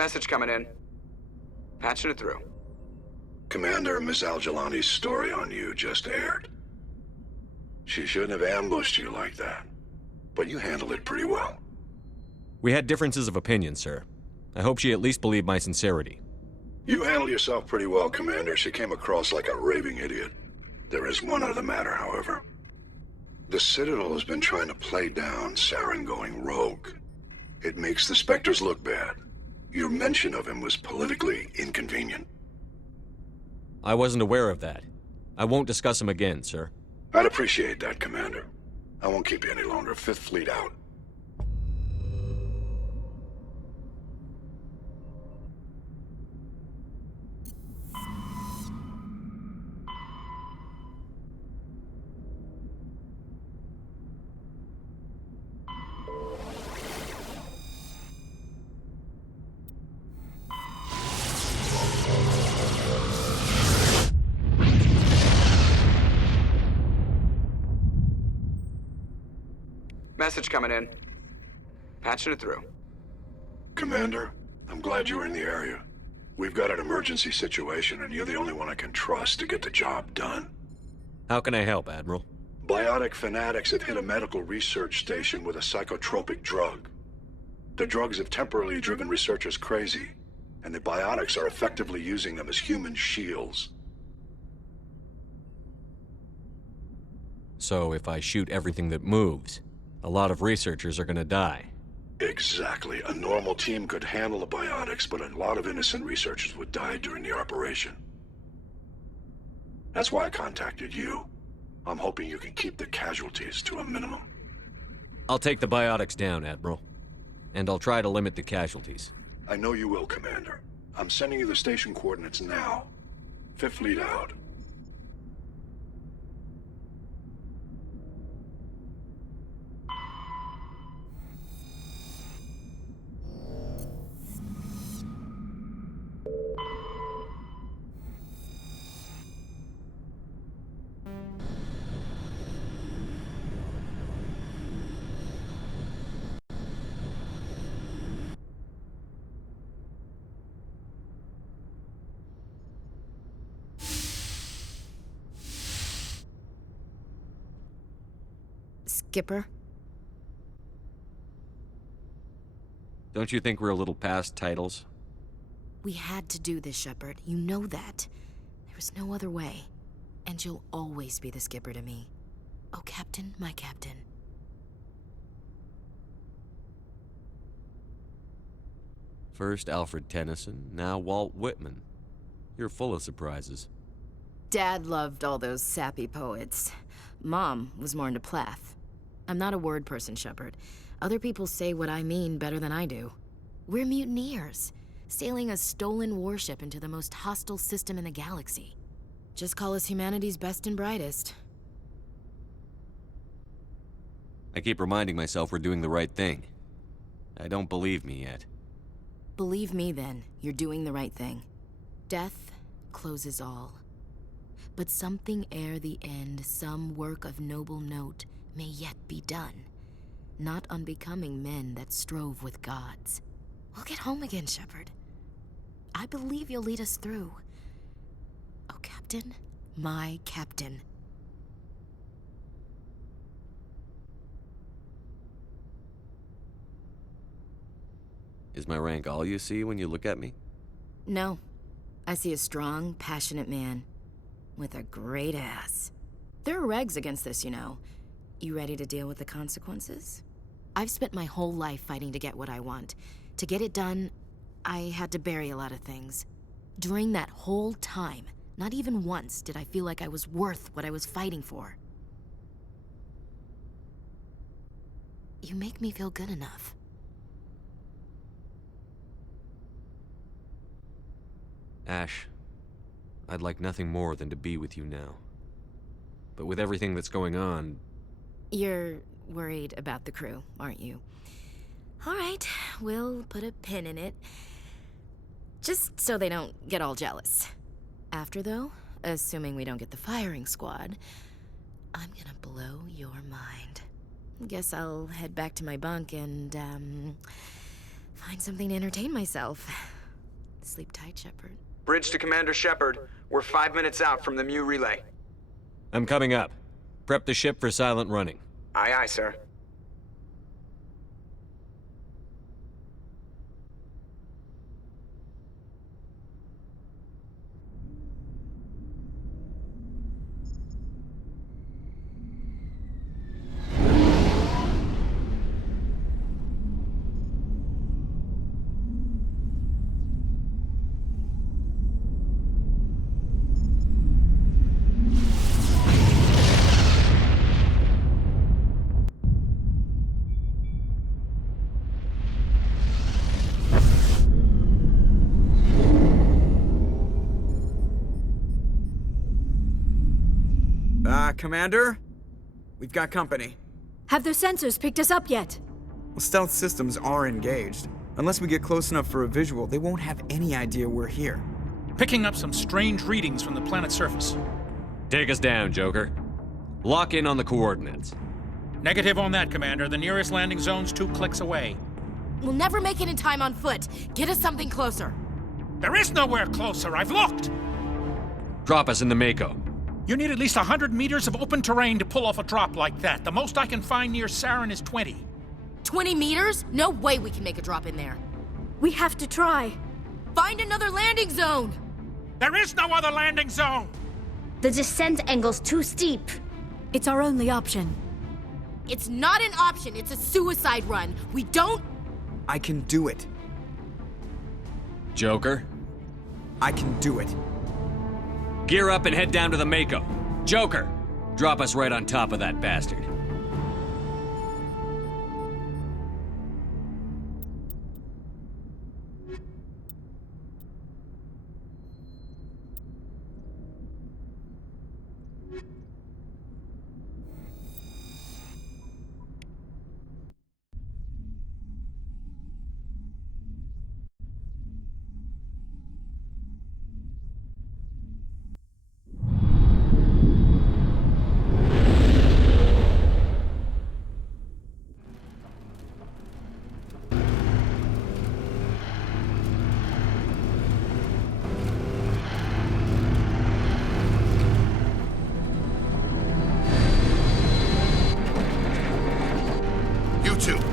Message coming in. Patching it through. Commander, Miss Al-Jalani's story on you just aired. She shouldn't have ambushed you like that, but you handled it pretty well. We had differences of opinion, sir. I hope she at least believed my sincerity. You handled yourself pretty well, Commander. She came across like a raving idiot. There is one other matter, however. The Citadel has been trying to play down Saren going rogue. It makes the Spectres look bad. Your mention of him was politically inconvenient. I wasn't aware of that. I won't discuss him again, sir. I'd appreciate that, Commander. I won't keep you any longer. Fifth Fleet out. Message coming in. Patching it through. Commander, I'm glad you were in the area. We've got an emergency situation, and you're the only one I can trust to get the job done. How can I help, Admiral? Biotic fanatics have hit a medical research station with a psychotropic drug. The drugs have temporarily driven researchers crazy, and the biotics are effectively using them as human shields. So if I shoot everything that moves, a lot of researchers are gonna die. Exactly. A normal team could handle the biotics, but a lot of innocent researchers would die during the operation. That's why I contacted you. I'm hoping you can keep the casualties to a minimum. I'll take the biotics down, Admiral. And I'll try to limit the casualties. I know you will, Commander. I'm sending you the station coordinates now. Fifth Fleet out. Skipper? Don't you think we're a little past titles? We had to do this, Shepard. You know that. There was no other way. And you'll always be the skipper to me. Oh, Captain, my Captain. First Alfred Tennyson, now Walt Whitman. You're full of surprises. Dad loved all those sappy poets. Mom was more into Plath. I'm not a word person, Shepard. Other people say what I mean better than I do. We're mutineers, sailing a stolen warship into the most hostile system in the galaxy. Just call us humanity's best and brightest. I keep reminding myself we're doing the right thing. I don't believe me yet. Believe me then, you're doing the right thing. Death closes all. But something ere the end, some work of noble note, may yet be done. Not unbecoming men that strove with gods. We'll get home again, Shepard. I believe you'll lead us through. Oh, Captain, my Captain. Is my rank all you see when you look at me? No. I see a strong, passionate man. With a great ass. There are regs against this, you know. You ready to deal with the consequences? I've spent my whole life fighting to get what I want. To get it done, I had to bury a lot of things. During that whole time, not even once did I feel like I was worth what I was fighting for. You make me feel good enough. Ash, I'd like nothing more than to be with you now. But with everything that's going on... You're worried about the crew, aren't you? All right, we'll put a pin in it. Just so they don't get all jealous. After, though, assuming we don't get the firing squad, I'm gonna blow your mind. Guess I'll head back to my bunk and, Find something to entertain myself. Sleep tight, Shepard. Bridge to Commander Shepard. We're 5 minutes out from the Mu relay. I'm coming up. Prep the ship for silent running. Aye, aye, sir. Commander? We've got company. Have their sensors picked us up yet? Well, stealth systems are engaged. Unless we get close enough for a visual, they won't have any idea we're here. Picking up some strange readings from the planet's surface. Take us down, Joker. Lock in on the coordinates. Negative on that, Commander. The nearest landing zone's 2 clicks away. We'll never make it in time on foot. Get us something closer. There is nowhere closer. I've looked! Drop us in the Mako. You need at least 100 meters of open terrain to pull off a drop like that. The most I can find near Saren is 20. 20 meters? No way we can make a drop in there. We have to try. Find another landing zone! There is no other landing zone! The descent angle's too steep. It's our only option. It's not an option, it's a suicide run. We don't... I can do it. Joker, I can do it. gear up and head down to the Mako. Joker, drop us right on top of that bastard.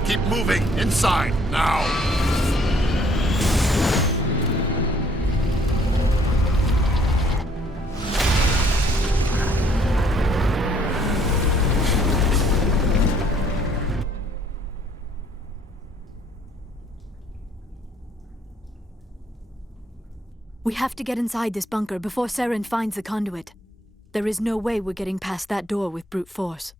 Keep moving! Inside, now! We have to get inside this bunker before Saren finds the conduit. There is no way we're getting past that door with brute force.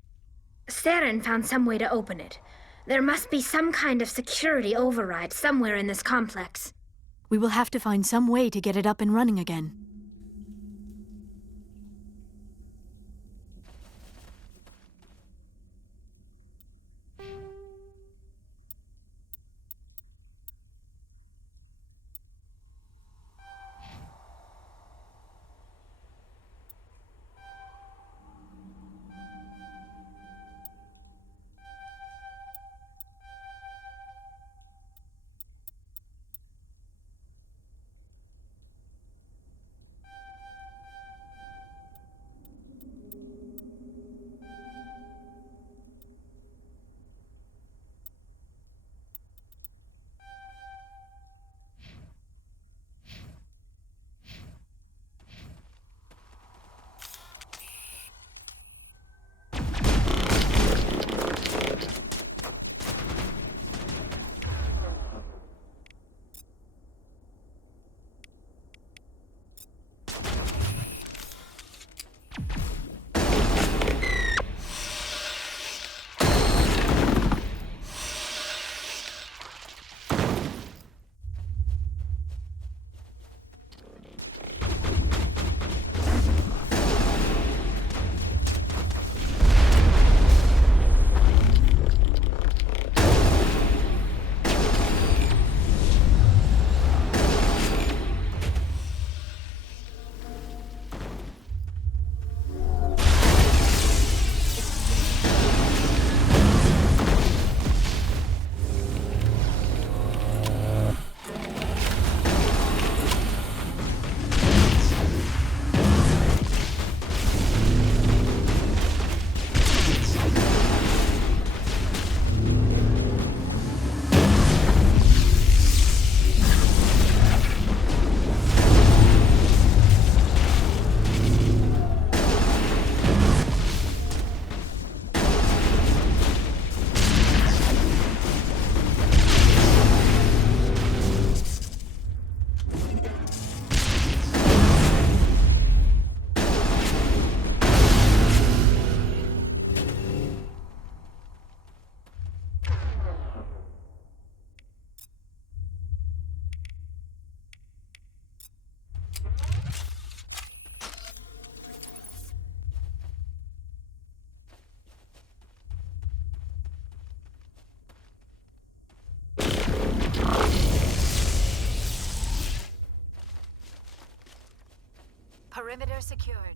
Saren found some way to open it. There must be some kind of security override somewhere in this complex. We will have to find some way to get it up and running again. Perimeter secured.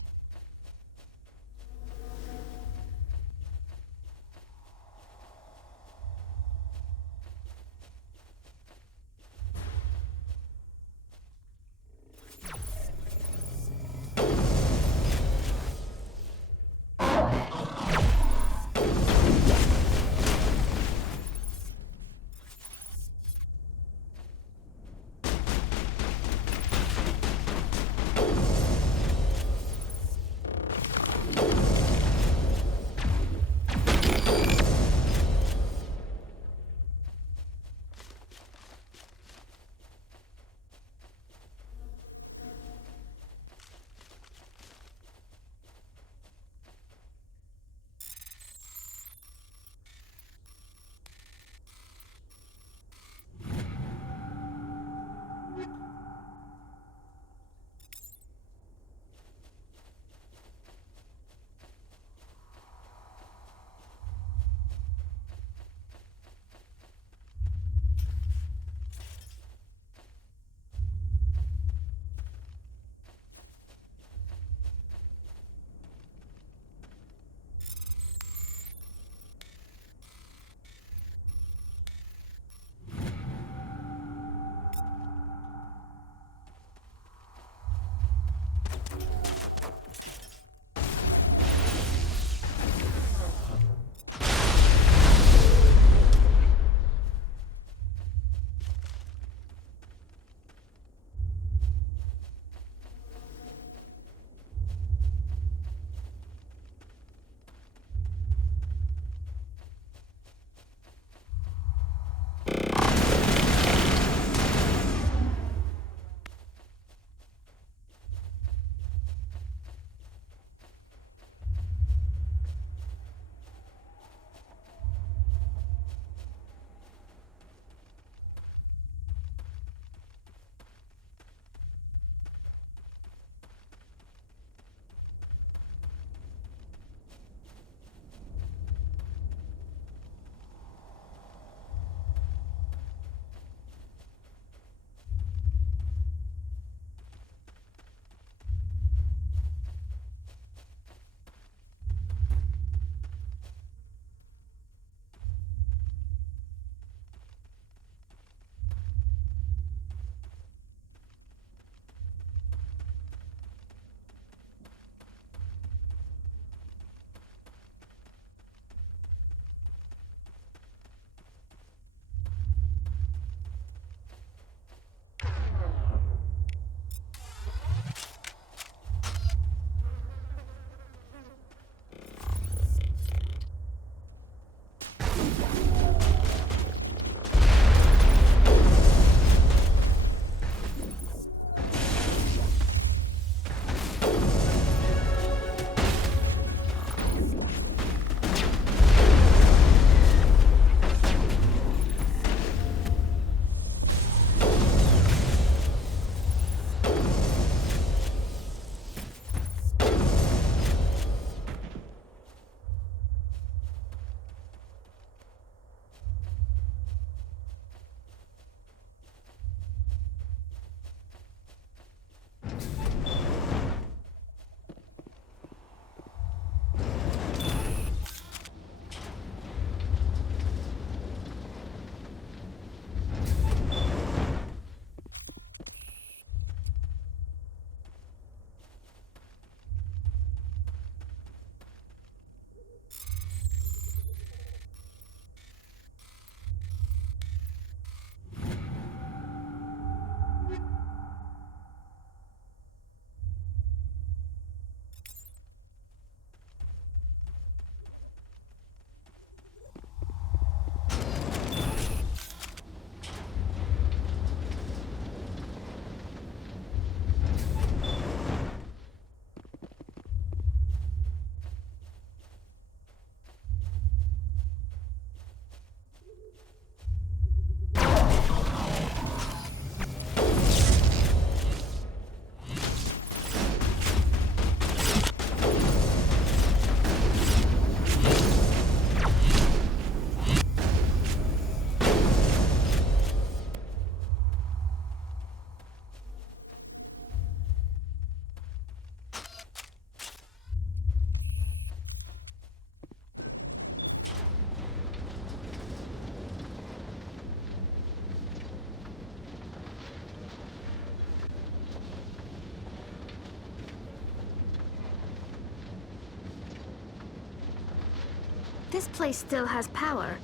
this place still has power.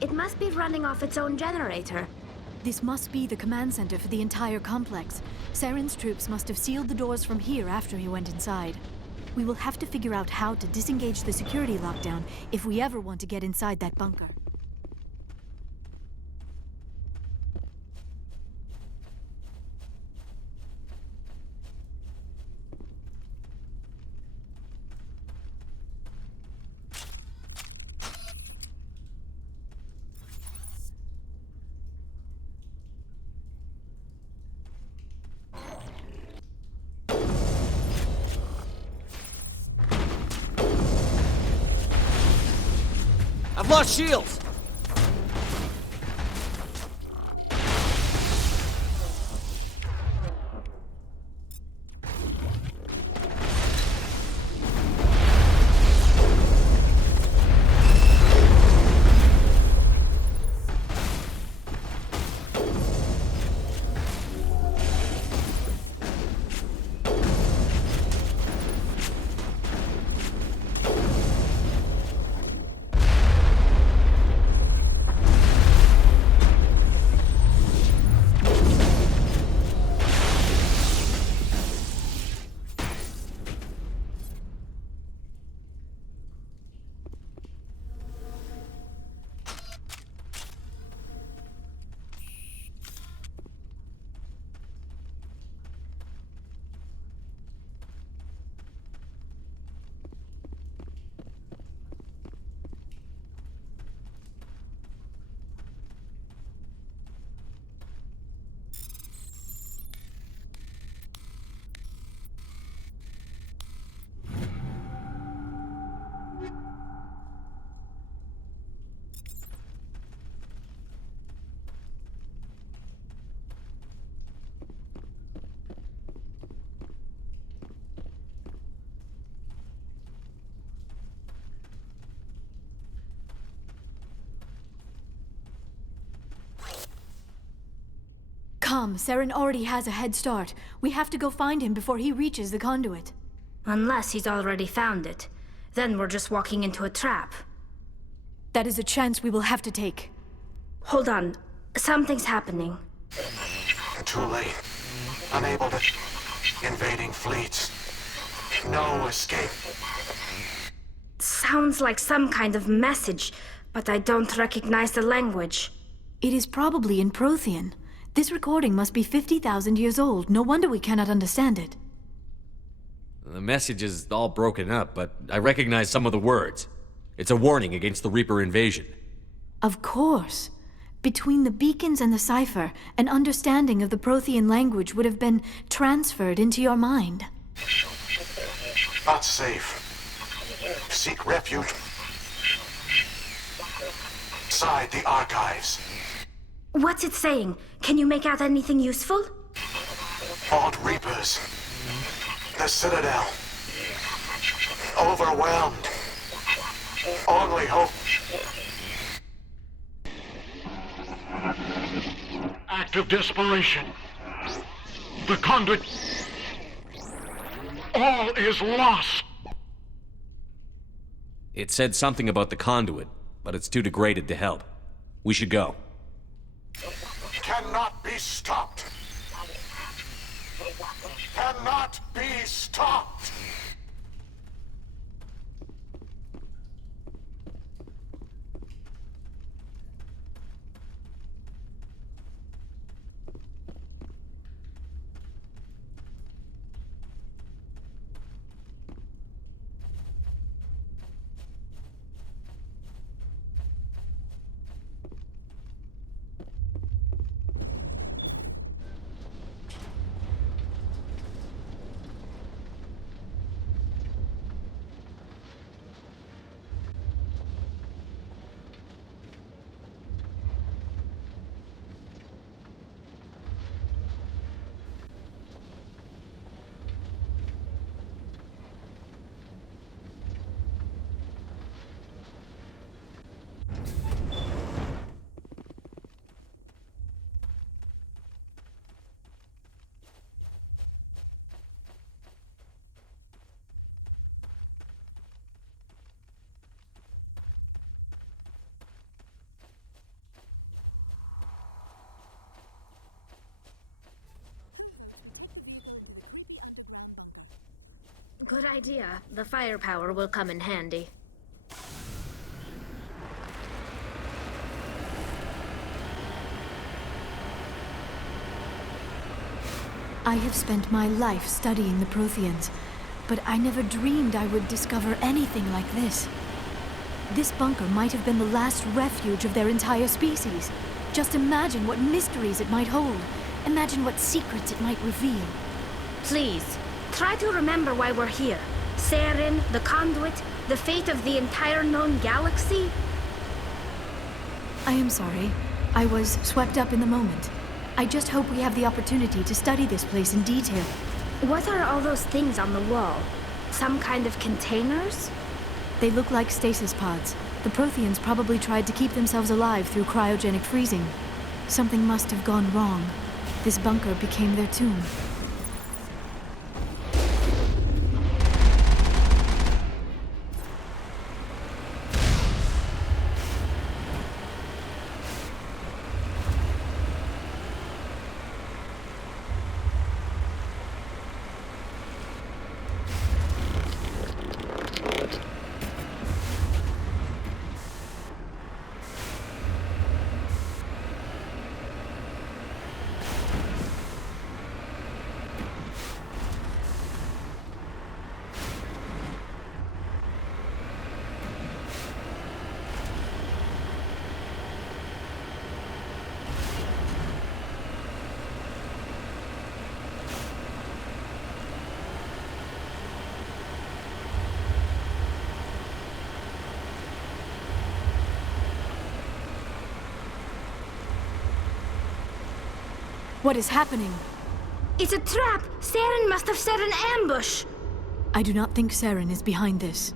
It must be running off its own generator. This must be the command center for the entire complex. Saren's troops must have sealed the doors from here after he went inside. We will have to figure out how to disengage the security lockdown if we ever want to get inside that bunker. I've lost shields! Come, Saren already has a head start. We have to go find him before he reaches the conduit. Unless he's already found it. Then we're just walking into a trap. That is a chance we will have to take. Hold on. Something's happening. Too late. Unable to... Invading fleets. No escape. Sounds like some kind of message, but I don't recognize the language. It is probably in Prothean. This recording must be 50,000 years old. No wonder we cannot understand it. The message is all broken up, but I recognize some of the words. It's a warning against the Reaper invasion. Of course. Between the beacons and the cipher, an understanding of the Prothean language would have been transferred into your mind. Not safe. Seek refuge. Inside the archives. What's it saying? Can you make out anything useful? Vault Reapers. The Citadel. Overwhelmed. Only hope. Act of desperation. The conduit. All is lost. It said something about the conduit, but it's too degraded to help. We should go. Cannot be stopped. Cannot be stopped. Good idea. The firepower will come in handy. I have spent my life studying the Protheans, but I never dreamed I would discover anything like this. This bunker might have been the last refuge of their entire species. Just imagine what mysteries it might hold. Imagine what secrets it might reveal. Please, try to remember why we're here. Saren, the Conduit, the fate of the entire known galaxy. I am sorry. I was swept up in the moment. I just hope we have the opportunity to study this place in detail. What are all those things on the wall? Some kind of containers? They look like stasis pods. The Protheans probably tried to keep themselves alive through cryogenic freezing. Something must have gone wrong. This bunker became their tomb. What is happening? It's a trap! Saren must have set an ambush! I do not think Saren is behind this.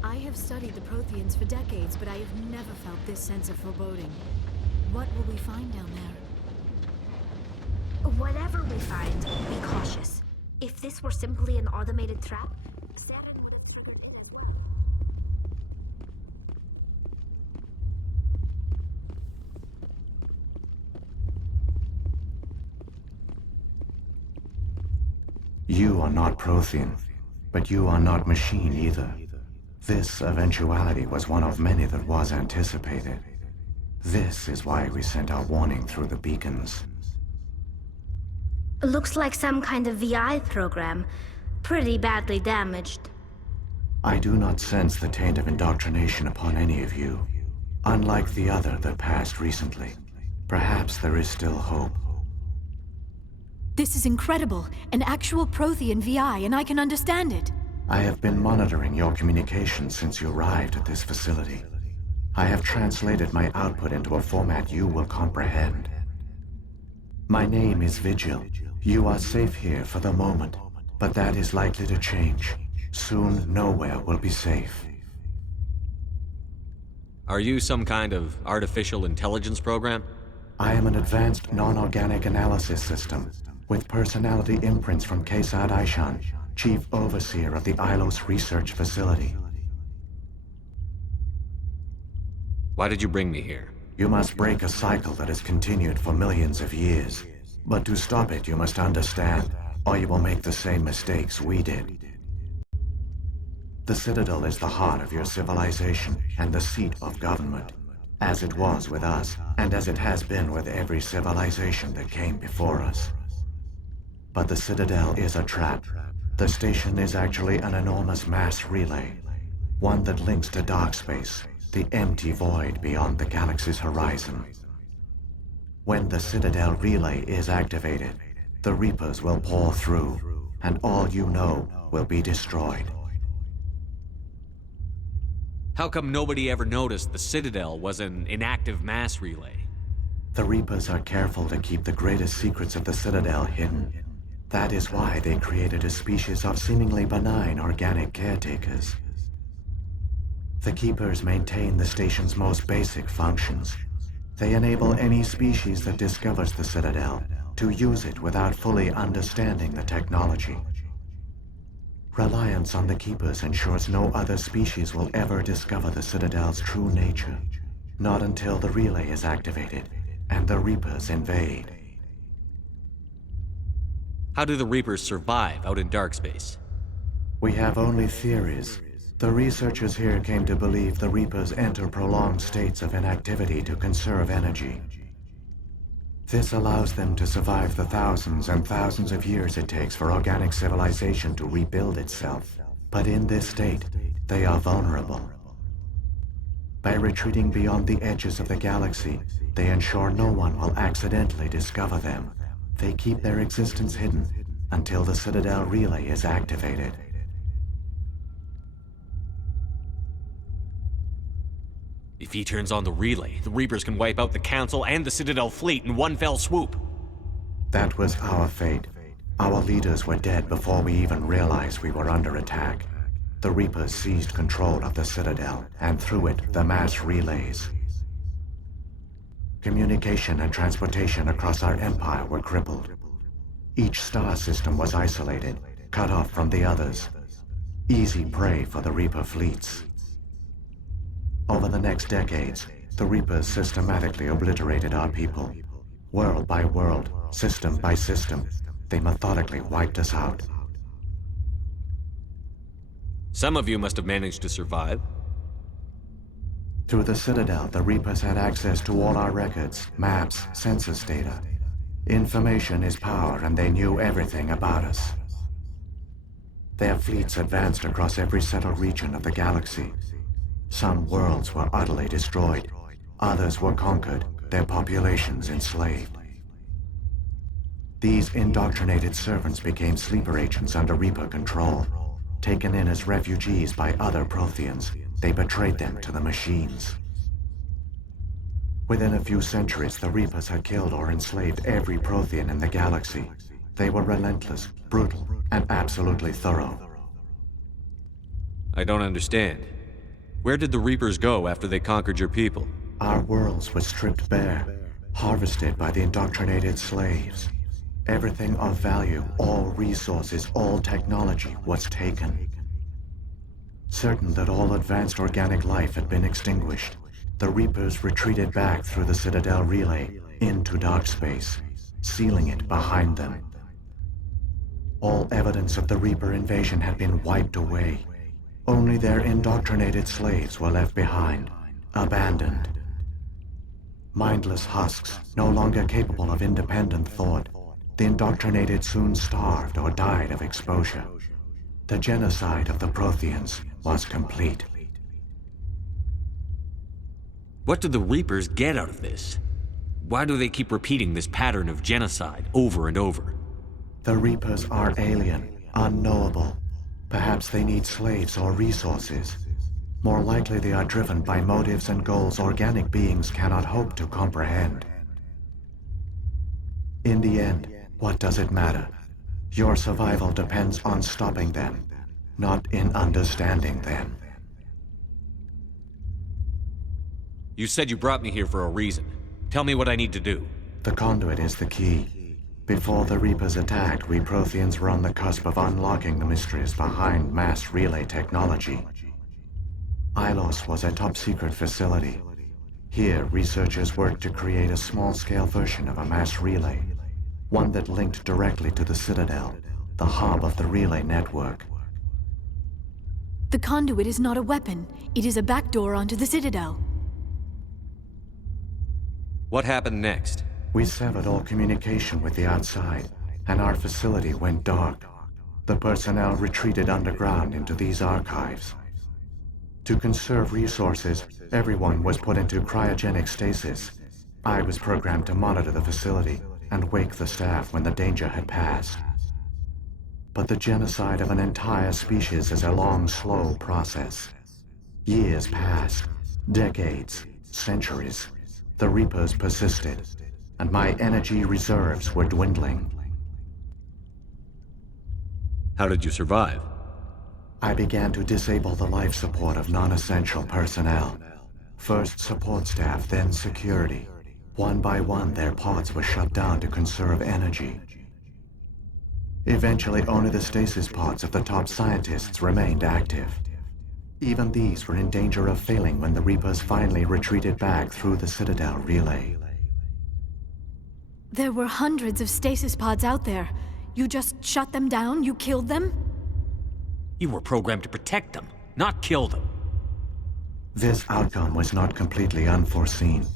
I have studied the Protheans for decades, but I have never felt this sense of foreboding. What will we find down there? Whatever we find, be cautious. If this were simply an automated trap, Saren would have triggered it as well. You are not Prothean, but you are not machine either. This eventuality was one of many that was anticipated. This is why we sent our warning through the beacons. Looks like some kind of VI program. Pretty badly damaged. I do not sense the taint of indoctrination upon any of you. Unlike the other that passed recently. Perhaps there is still hope. This is incredible. An actual Prothean VI, and I can understand it. I have been monitoring your communications since you arrived at this facility. I have translated my output into a format you will comprehend. My name is Vigil. You are safe here for the moment, but that is likely to change. Soon, nowhere will be safe. Are you some kind of artificial intelligence program? I am an advanced non-organic analysis system, with personality imprints from K.I.A, Chief Overseer of the ilos Research Facility. Why did you bring me here? You must break a cycle that has continued for millions of years. But to stop it, you must understand, or you will make the same mistakes we did. The Citadel is the heart of your civilization and the seat of government, as it was with us, and as it has been with every civilization that came before us. But the Citadel is a trap. The station is actually an enormous mass relay, one that links to dark space, the empty void beyond the galaxy's horizon. When the Citadel relay is activated, the Reapers will pour through, and all you know will be destroyed. How come nobody ever noticed the Citadel was an inactive mass relay? The Reapers are careful to keep the greatest secrets of the Citadel hidden. That is why they created a species of seemingly benign organic caretakers. The Keepers maintain the station's most basic functions. They enable any species that discovers the Citadel to use it without fully understanding the technology. Reliance on the Keepers ensures no other species will ever discover the Citadel's true nature. Not until the relay is activated and the Reapers invade. How do the Reapers survive out in dark space? We have only theories. The researchers here came to believe the Reapers enter prolonged states of inactivity to conserve energy. This allows them to survive the thousands and thousands of years it takes for organic civilization to rebuild itself. But in this state, they are vulnerable. By retreating beyond the edges of the galaxy, they ensure no one will accidentally discover them. They keep their existence hidden until the Citadel relay is activated. If he turns on the relay, the Reapers can wipe out the Council and the Citadel fleet in one fell swoop. That was our fate. Our leaders were dead before we even realized we were under attack. The Reapers seized control of the Citadel, and through it, the mass relays. Communication and transportation across our empire were crippled. Each star system was isolated, cut off from the others. Easy prey for the Reaper fleets. Over the next decades, the Reapers systematically obliterated our people. World by world, system by system, they methodically wiped us out. Some of you must have managed to survive. Through the Citadel, the Reapers had access to all our records, maps, census data. Information is power, and they knew everything about us. Their fleets advanced across every settled region of the galaxy. Some worlds were utterly destroyed. Others were conquered, their populations enslaved. These indoctrinated servants became sleeper agents under Reaper control. Taken in as refugees by other Protheans, they betrayed them to the machines. Within a few centuries, the Reapers had killed or enslaved every Prothean in the galaxy. They were relentless, brutal, and absolutely thorough. I don't understand. Where did the Reapers go after they conquered your people? Our worlds were stripped bare, harvested by the indoctrinated slaves. Everything of value, all resources, all technology was taken. Certain that all advanced organic life had been extinguished, the Reapers retreated back through the Citadel relay into dark space, sealing it behind them. All evidence of the Reaper invasion had been wiped away. Only their indoctrinated slaves were left behind, abandoned. Mindless husks, no longer capable of independent thought, the indoctrinated soon starved or died of exposure. The genocide of the Protheans was complete. What do the Reapers get out of this? Why do they keep repeating this pattern of genocide over and over? The Reapers are alien, unknowable. Perhaps they need slaves or resources. More likely they are driven by motives and goals organic beings cannot hope to comprehend. In the end, what does it matter? Your survival depends on stopping them, not in understanding them. You said you brought me here for a reason. Tell me what I need to do. The conduit is the key. Before the Reapers attacked, we Protheans were on the cusp of unlocking the mysteries behind mass relay technology. Ilos was a top-secret facility. Here, researchers worked to create a small-scale version of a mass relay, one that linked directly to the Citadel, the hub of the relay network. The conduit is not a weapon. It is a backdoor onto the Citadel. What happened next? We severed all communication with the outside, and our facility went dark. The personnel retreated underground into these archives. To conserve resources, everyone was put into cryogenic stasis. I was programmed to monitor the facility and wake the staff when the danger had passed. But the genocide of an entire species is a long, slow process. Years passed, decades, centuries. The Reapers persisted, and my energy reserves were dwindling. How did you survive? I began to disable the life support of non-essential personnel. First support staff, then security. One by one, their pods were shut down to conserve energy. Eventually, only the stasis pods of the top scientists remained active. Even these were in danger of failing when the Reapers finally retreated back through the Citadel relay. There were hundreds of stasis pods out there. You just shut them down? You killed them? You were programmed to protect them, not kill them. This outcome was not completely unforeseen.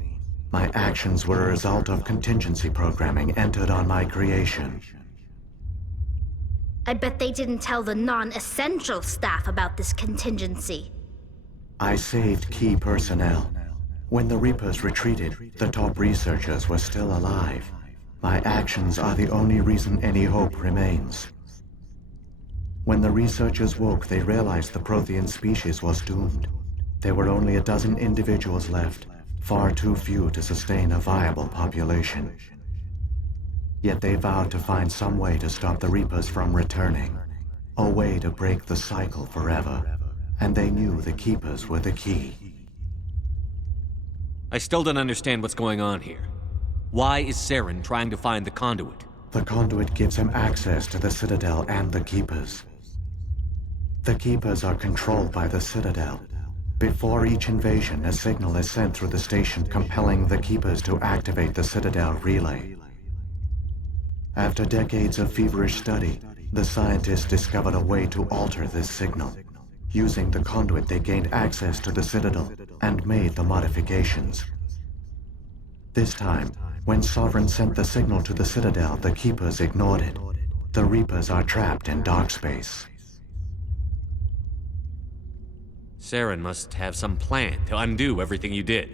My actions were a result of contingency programming entered on my creation. I bet they didn't tell the non-essential staff about this contingency. I saved key personnel. When the Reapers retreated, the top researchers were still alive. My actions are the only reason any hope remains. When the researchers woke, they realized the Prothean species was doomed. There were only a dozen individuals left, far too few to sustain a viable population. Yet they vowed to find some way to stop the Reapers from returning, a way to break the cycle forever, and they knew the Keepers were the key. I still don't understand what's going on here. Why is Saren trying to find the conduit? The conduit gives him access to the Citadel and the Keepers. The Keepers are controlled by the Citadel. Before each invasion, a signal is sent through the station compelling the Keepers to activate the Citadel relay. After decades of feverish study, the scientists discovered a way to alter this signal. Using the conduit, they gained access to the Citadel and made the modifications. This time, when Sovereign sent the signal to the Citadel, the Keepers ignored it. The Reapers are trapped in dark space. Saren must have some plan to undo everything you did.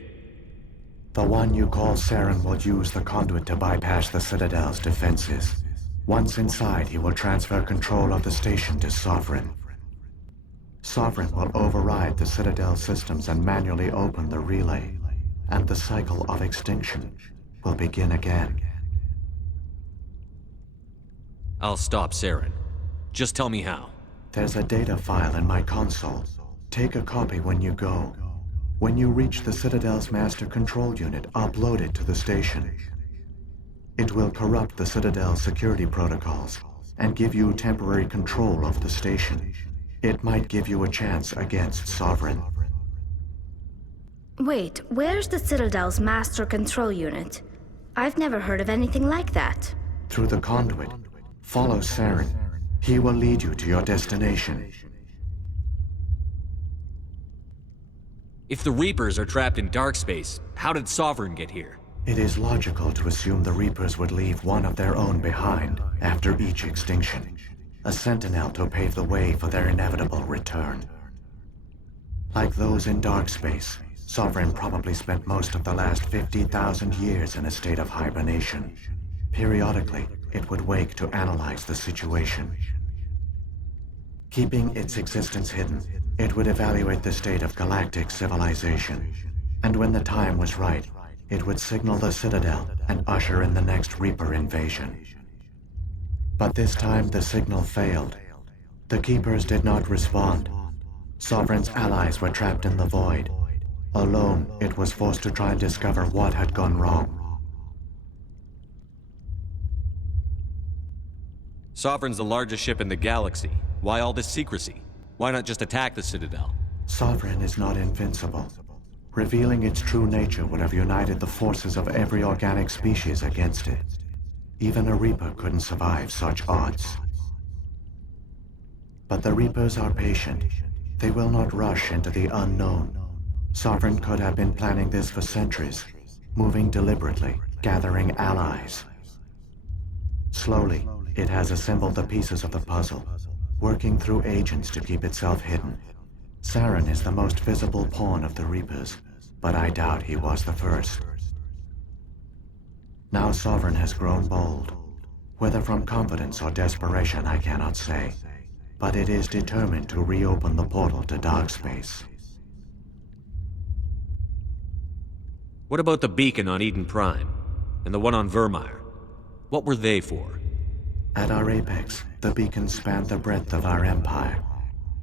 The one you call Saren will use the conduit to bypass the Citadel's defenses. Once inside, he will transfer control of the station to Sovereign. Sovereign will override the Citadel systems and manually open the relay, and the cycle of extinction will begin again. I'll stop Saren. Just tell me how. There's a data file in my console. Take a copy when you go. When you reach the Citadel's master control unit, upload it to the station. It will corrupt the Citadel's security protocols and give you temporary control of the station. It might give you a chance against Sovereign. Wait, where's the Citadel's master control unit? I've never heard of anything like that. Through the conduit, follow Saren. He will lead you to your destination. If the Reapers are trapped in dark space, how did Sovereign get here? It is logical to assume the Reapers would leave one of their own behind after each extinction. A sentinel to pave the way for their inevitable return. Like those in dark space, Sovereign probably spent most of the last 50,000 years in a state of hibernation. Periodically, it would wake to analyze the situation. Keeping its existence hidden, it would evaluate the state of galactic civilization. And when the time was right, it would signal the Citadel and usher in the next Reaper invasion. But this time the signal failed. The Keepers did not respond. Sovereign's allies were trapped in the void. Alone, it was forced to try and discover what had gone wrong. Sovereign's the largest ship in the galaxy. Why all this secrecy? Why not just attack the Citadel? Sovereign is not invincible. Revealing its true nature would have united the forces of every organic species against it. Even a Reaper couldn't survive such odds. But the Reapers are patient. They will not rush into the unknown. Sovereign could have been planning this for centuries, moving deliberately, gathering allies. Slowly, it has assembled the pieces of the puzzle, working through agents to keep itself hidden. Saren is the most visible pawn of the Reapers, but I doubt he was the first. Now Sovereign has grown bold. Whether from confidence or desperation, I cannot say. But it is determined to reopen the portal to dark space. What about the beacon on Eden Prime? And the one on Virmire? What were they for? At our apex, the beacons spanned the breadth of our empire.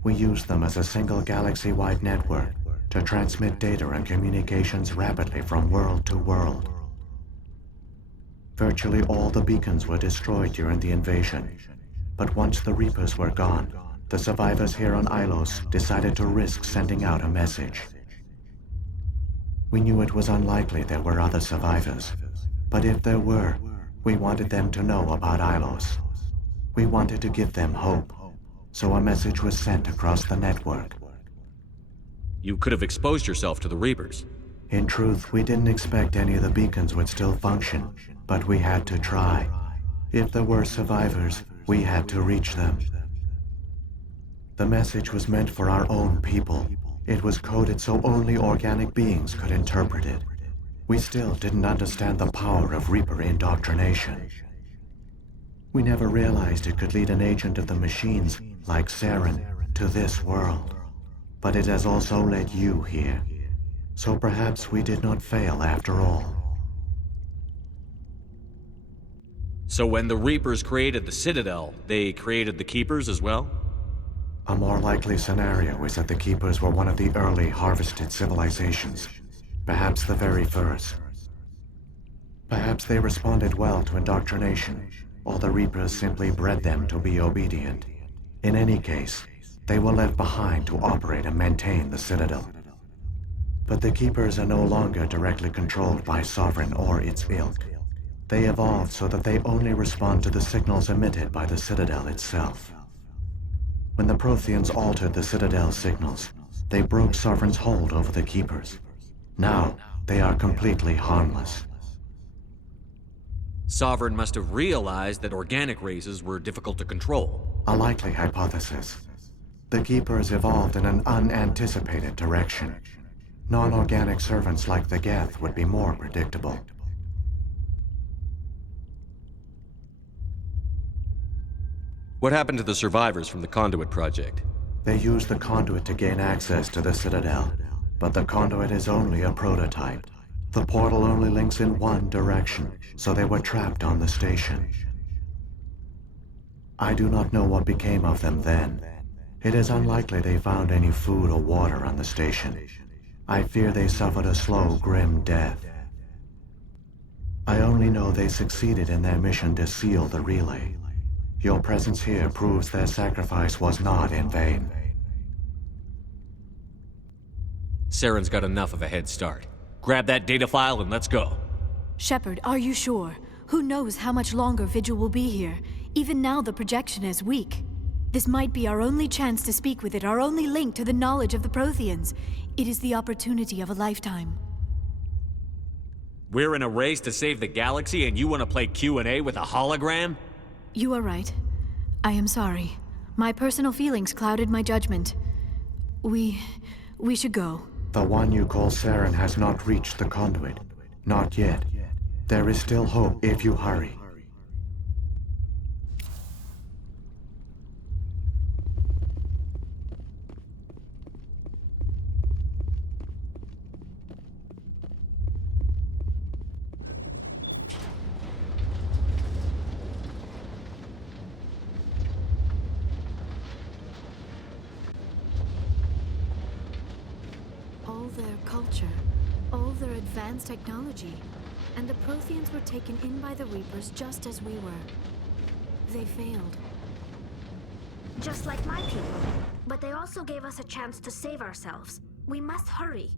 We used them as a single galaxy-wide network to transmit data and communications rapidly from world to world. Virtually all the beacons were destroyed during the invasion, but once the Reapers were gone, the survivors here on Ilos decided to risk sending out a message. We knew it was unlikely there were other survivors, but if there were, we wanted them to know about Ilos. We wanted to give them hope, so a message was sent across the network. You could have exposed yourself to the Reapers. In truth, we didn't expect any of the beacons would still function, but we had to try. If there were survivors, we had to reach them. The message was meant for our own people. It was coded so only organic beings could interpret it. We still didn't understand the power of Reaper indoctrination. We never realized it could lead an agent of the machines, like Saren, to this world. But it has also led you here. So perhaps we did not fail after all. So when the Reapers created the Citadel, they created the Keepers as well? A more likely scenario is that the Keepers were one of the early harvested civilizations. Perhaps the very first. Perhaps they responded well to indoctrination, or the Reapers simply bred them to be obedient. In any case, they were left behind to operate and maintain the Citadel. But the Keepers are no longer directly controlled by Sovereign or its ilk. They evolved so that they only respond to the signals emitted by the Citadel itself. When the Protheans altered the Citadel's signals, they broke Sovereign's hold over the Keepers. Now, they are completely harmless. Sovereign must have realized that organic races were difficult to control. A likely hypothesis. The Keepers evolved in an unanticipated direction. Non-organic servants like the Geth would be more predictable. What happened to the survivors from the Conduit project? They used the Conduit to gain access to the Citadel, but the Conduit is only a prototype. The portal only links in one direction, so they were trapped on the station. I do not know what became of them then. It is unlikely they found any food or water on the station. I fear they suffered a slow, grim death. I only know they succeeded in their mission to seal the relay. Your presence here proves their sacrifice was not in vain. Saren's got enough of a head start. Grab that data file and let's go. Shepard, are you sure? Who knows how much longer Vigil will be here? Even now the projection is weak. This might be our only chance to speak with it, our only link to the knowledge of the Protheans. It is the opportunity of a lifetime. We're in a race to save the galaxy and you want to play Q&A with a hologram? You are right. I am sorry. My personal feelings clouded my judgment. We should go. The one you call Saren has not reached the Conduit. Not yet. There is still hope if you hurry. All their culture, all their advanced technology, and the Protheans were taken in by the Reapers just as we were. They failed. Just like my people. But they also gave us a chance to save ourselves. We must hurry.